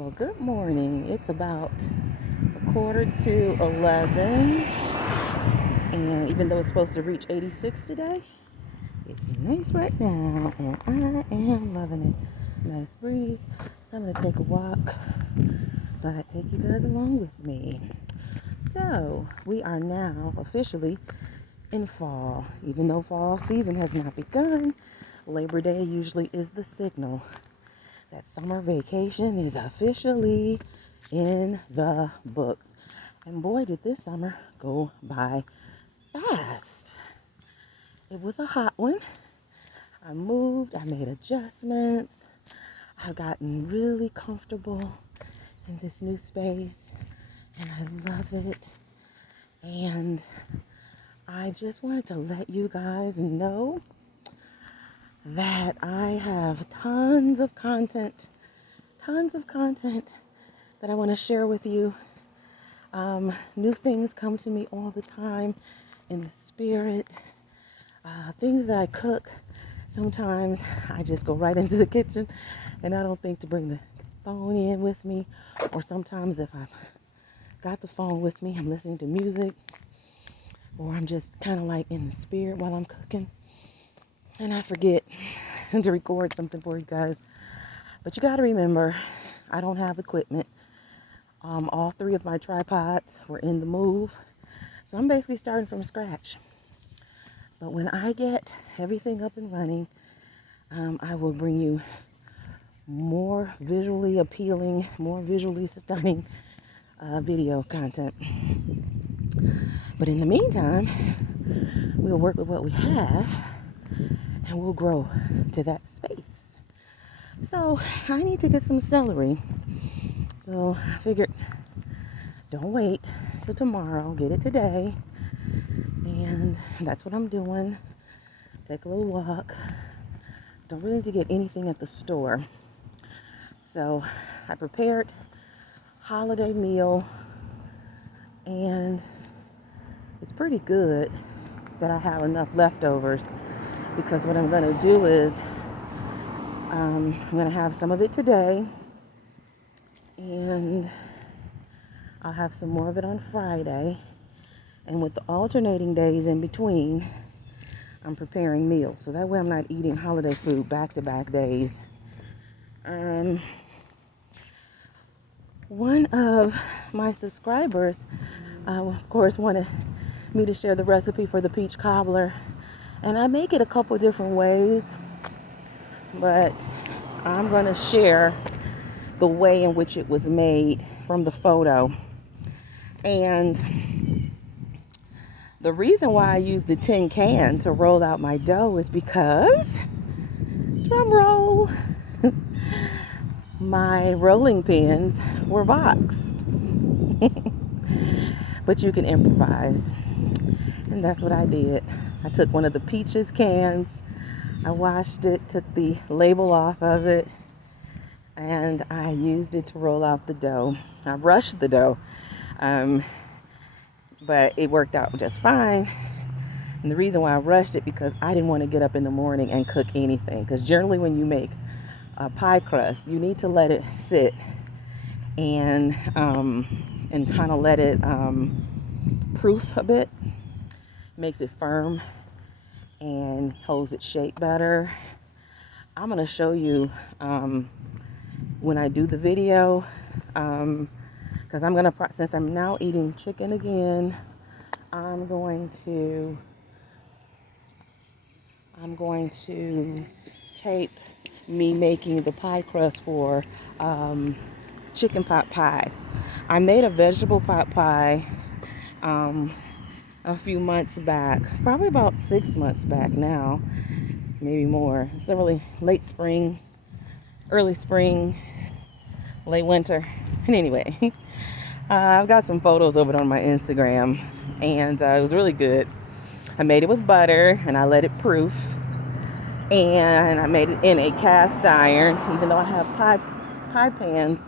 Well, good morning. It's about a quarter to 11, and even though it's supposed to reach 86 today, it's nice right now, and I am loving it. Nice breeze. So I'm going to take a walk. Thought I'd take you guys along with me. So, we are now officially in fall. Even though fall season has not begun, Labor Day usually is the signal that summer vacation is officially in the books. And boy, did this summer go by fast. It was a hot one. I moved, I made adjustments. I've gotten really comfortable in this new space, and I love it. And I just wanted to let you guys know that I have tons of content that I want to share with you. New things come to me all the time in the spirit. Things that I cook, sometimes I just go right into the kitchen and I don't think to bring the phone in with me. Or sometimes if I've got the phone with me, I'm listening to music, or I'm just kind of like in the spirit while I'm cooking, and I forget to record something for you guys. But you got to remember, I don't have equipment. All three of my tripods were in the move, so I'm basically starting from scratch. But when I get everything up and running, I will bring you more visually appealing, more visually stunning video content. But in the meantime, we'll work with what we have and we'll grow to that space. So I need to get some celery. So I figured, don't wait till tomorrow, get it today. And that's what I'm doing. Take a little walk. Don't really need to get anything at the store. So I prepared holiday meal, and it's pretty good that I have enough leftovers, because what I'm going to do is I'm going to have some of it today, and I'll have some more of it on Friday. And with the alternating days in between, I'm preparing meals. So that way I'm not eating holiday food back-to-back days. One of my subscribers, of course, wanted me to share the recipe for the peach cobbler. And I make it a couple different ways, but I'm going to share the way in which it was made from the photo. And the reason why I used the tin can to roll out my dough is because, drum roll, my rolling pins were boxed. But you can improvise. And that's what I did. I took one of the peaches cans, I washed it, took the label off of it, and I used it to roll out the dough. I rushed the dough, but it worked out just fine. And the reason why I rushed it, because I didn't want to get up in the morning and cook anything. Because generally when you make a pie crust, you need to let it sit and kind of let it proof a bit. Makes it firm and holds its shape better. I'm going to show you when I do the video, because I'm going to, since I'm now eating chicken again, I'm going to tape me making the pie crust for chicken pot pie. I made a vegetable pot pie a few months back, probably about 6 months back now, maybe more. It's a really late spring, early spring, late winter. And anyway, I've got some photos of it on my Instagram, and it was really good. I made it with butter and I let it proof, and I made it in a cast iron. Even though I have pie pans,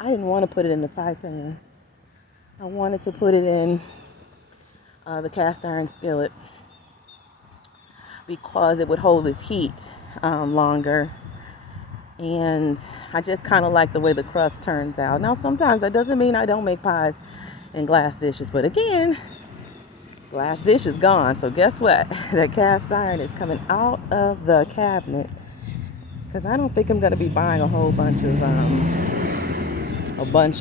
I didn't want to put it in the pie pan. I wanted to put it in the cast iron skillet because it would hold its heat longer. And I just kind of like the way the crust turns out. Now, sometimes that doesn't mean I don't make pies in glass dishes, but again, glass dish is gone. So guess what? That cast iron is coming out of the cabinet, because I don't think I'm going to be buying a whole bunch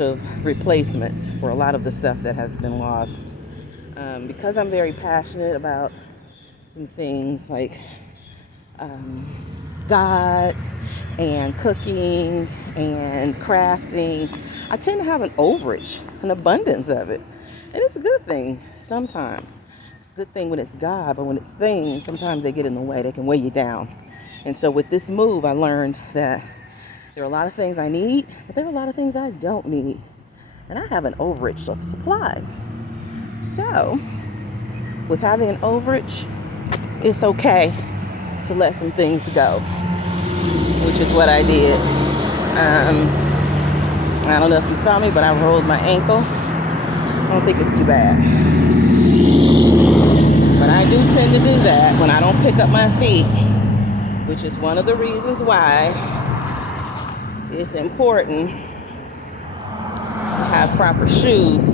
of replacements for a lot of the stuff that has been lost. Because I'm very passionate about some things like God and cooking and crafting, I tend to have an overage, an abundance of it. And it's a good thing sometimes. It's a good thing when it's God, but when it's things, sometimes they get in the way. They can weigh you down. And so with this move, I learned that there are a lot of things I need, but there are a lot of things I don't need. And I have an overage of supply. So with having an overage, it's okay to let some things go, which is what I did. I don't know if you saw me, but I rolled my ankle. I don't think it's too bad. But I do tend to do that when I don't pick up my feet, which is one of the reasons why it's important to have proper shoes.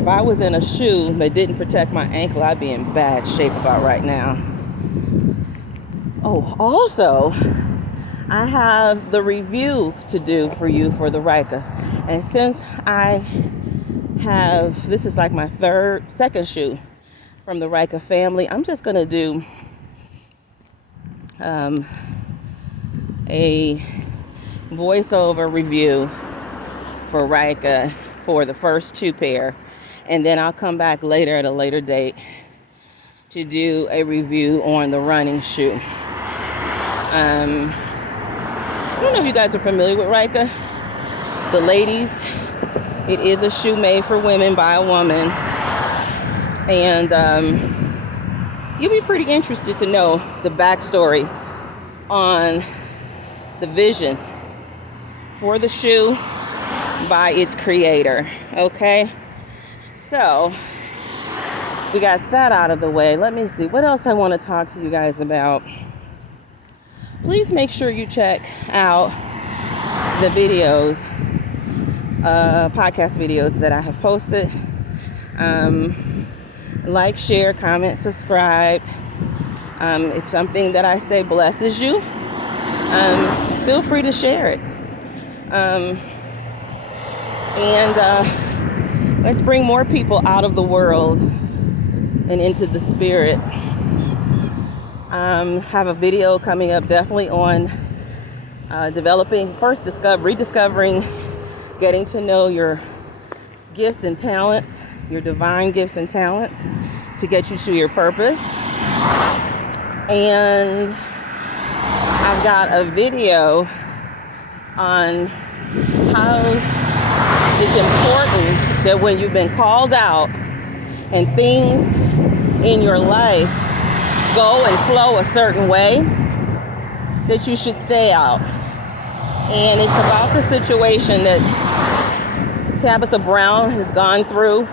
If I was in a shoe that didn't protect my ankle, I'd be in bad shape about right now. Oh, also, I have the review to do for you for the Ryka. And since this is like my second shoe from the Ryka family, I'm just going to do a voiceover review for Ryka for the first two pair. And then I'll come back later at a later date to do a review on the running shoe. I don't know if you guys are familiar with Ryka. The ladies, it is a shoe made for women by a woman. And you'll be pretty interested to know the backstory on the vision for the shoe by its creator. Okay? So, we got that out of the way. Let me see. What else I want to talk to you guys about? Please make sure you check out the videos, podcast videos that I have posted. Like, share, comment, subscribe. If something that I say blesses you, feel free to share it. Let's bring more people out of the world and into the spirit. Have a video coming up definitely on rediscovering, getting to know your gifts and talents, your divine gifts and talents to get you to your purpose. And I've got a video on how it's important that when you've been called out and things in your life go and flow a certain way, that you should stay out. And it's about the situation that Tabitha Brown has gone through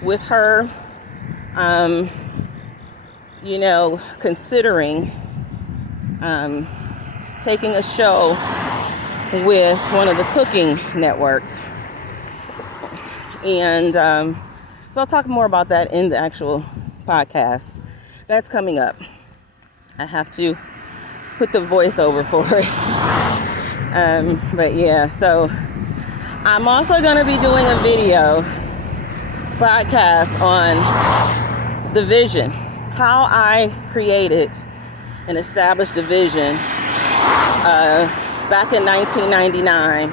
with her, considering taking a show with one of the cooking networks. And so I'll talk more about that in the actual podcast. That's coming up. I have to put the voiceover for it. But yeah, so I'm also going to be doing a video podcast on the vision, how I created and established a vision back in 1999,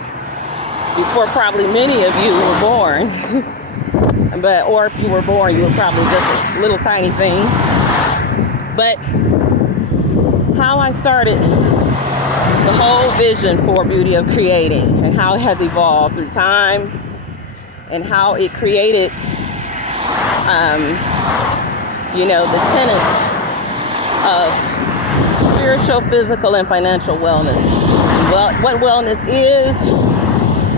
before probably many of you were born. Or if you were born, you were probably just a little tiny thing. But how I started the whole vision for Beauty of Creating, and how it has evolved through time, and how it created, the tenets of spiritual, physical, and financial wellness. Well, what wellness is,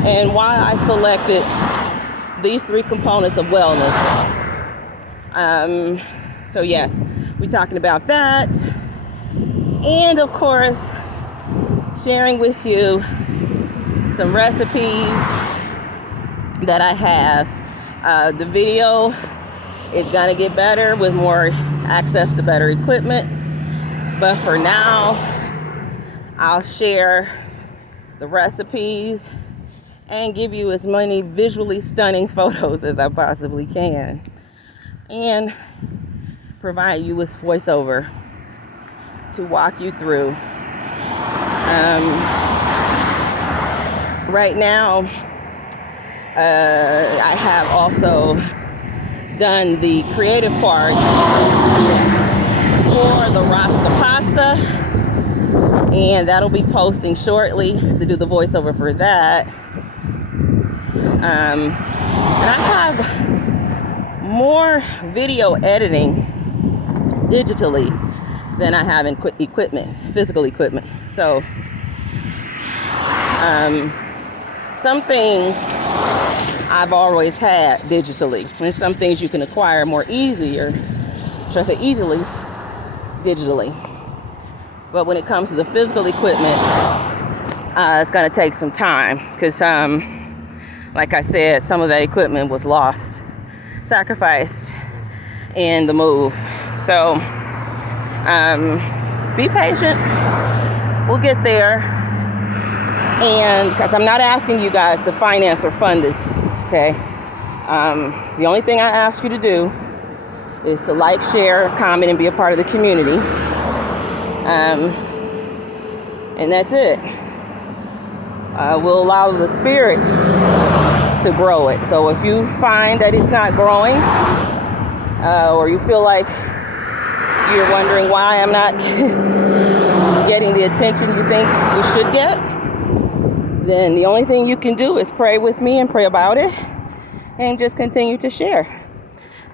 and why I selected these three components of wellness. So yes, we're talking about that. And of course, sharing with you some recipes that I have. The video is gonna get better with more access to better equipment, but for now I'll share the recipes and give you as many visually stunning photos as I possibly can, and provide you with voiceover to walk you through. Right now, I have also done the creative part for the Rasta Pasta, and that'll be posting shortly to do the voiceover for that. And I have more video editing digitally than I have in equipment, physical equipment. So some things I've always had digitally, and some things you can acquire more easier, should I say easily, digitally. But when it comes to the physical equipment, it's going to take some time, because like I said, some of that equipment was lost, sacrificed in the move. So be patient, we'll get there. And because I'm not asking you guys to finance or fund this, okay? The only thing I ask you to do is to like, share, comment, and be a part of the community. And that's it. We'll allow the spirit to grow it. So if you find that it's not growing, or you feel like you're wondering why I'm not getting the attention you think we should get, then the only thing you can do is pray with me and pray about it, and just continue to share.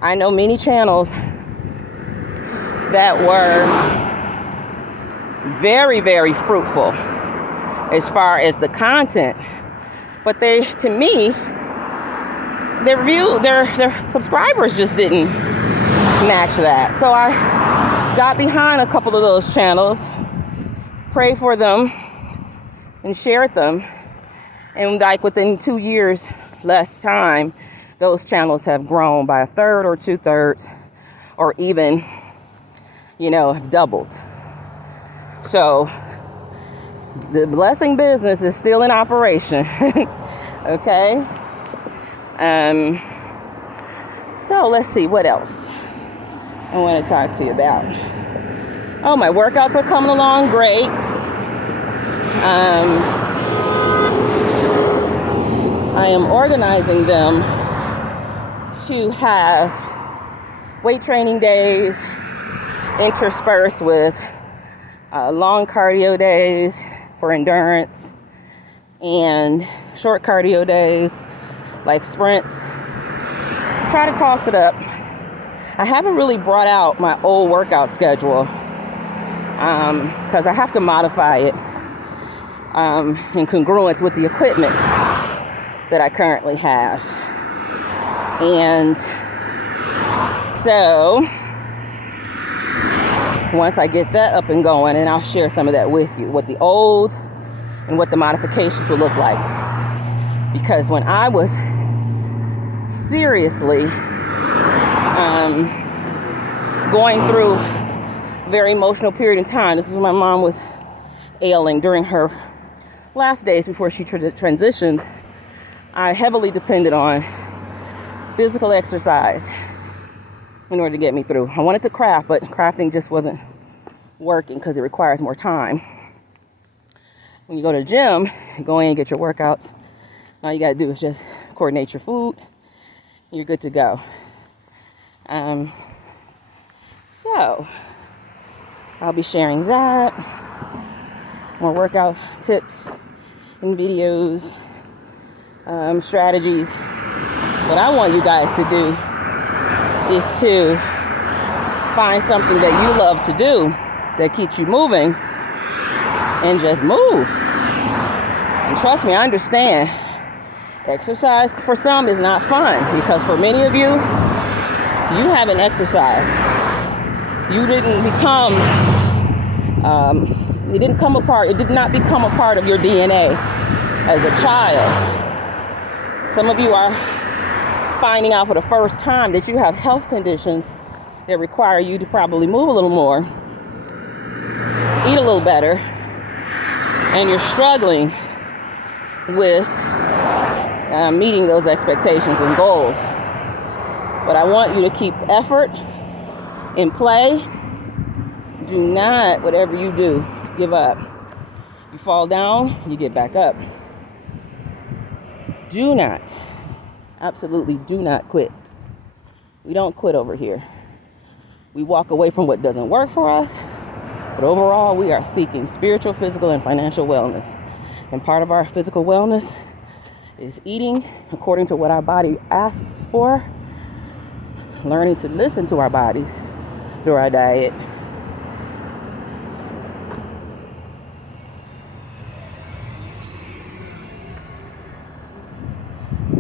I know many channels that were very, very fruitful as far as the content, but they, to me, their subscribers just didn't match that. So I got behind a couple of those channels, prayed for them, and shared them. And like within 2 years, less time, those channels have grown by 1/3 or 2/3, or even, have doubled. So the blessing business is still in operation. Okay. So let's see what else I want to talk to you about. Oh, my workouts are coming along great. I am organizing them to have weight training days interspersed with long cardio days for endurance, and short cardio days like sprints. Try to toss it up. I haven't really brought out my old workout schedule because I have to modify it in congruence with the equipment that I currently have. And so once I get that up and going, and I'll share some of that with you, what the old and what the modifications will look like. Because when I was seriously going through a very emotional period in time, this is when my mom was ailing during her last days before she transitioned, I heavily depended on physical exercise in order to get me through. I wanted to craft, but crafting just wasn't working because it requires more time. When you go to the gym, you go in and get your workouts. All you got to do is just coordinate your food. You're good to go. So I'll be sharing that, more workout tips and videos, strategies. What I want you guys to do is to find something that you love to do that keeps you moving, and just move. And trust me, I understand. Exercise for some is not fun, because for many of you, you haven't exercised. You didn't become, it did not become a part of your DNA as a child. Some of you are finding out for the first time that you have health conditions that require you to probably move a little more, eat a little better, and you're struggling with meeting those expectations and goals. But I want you to keep effort in play. Do not, whatever you do, give up. You fall down, you get back up. Do not, absolutely do not quit. We don't quit over here. We walk away from what doesn't work for us, but overall we are seeking spiritual, physical, and financial wellness. And part of our physical wellness is eating according to what our body asks for, learning to listen to our bodies through our diet.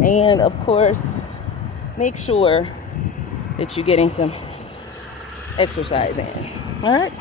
And of course, make sure that you're getting some exercise in. All right?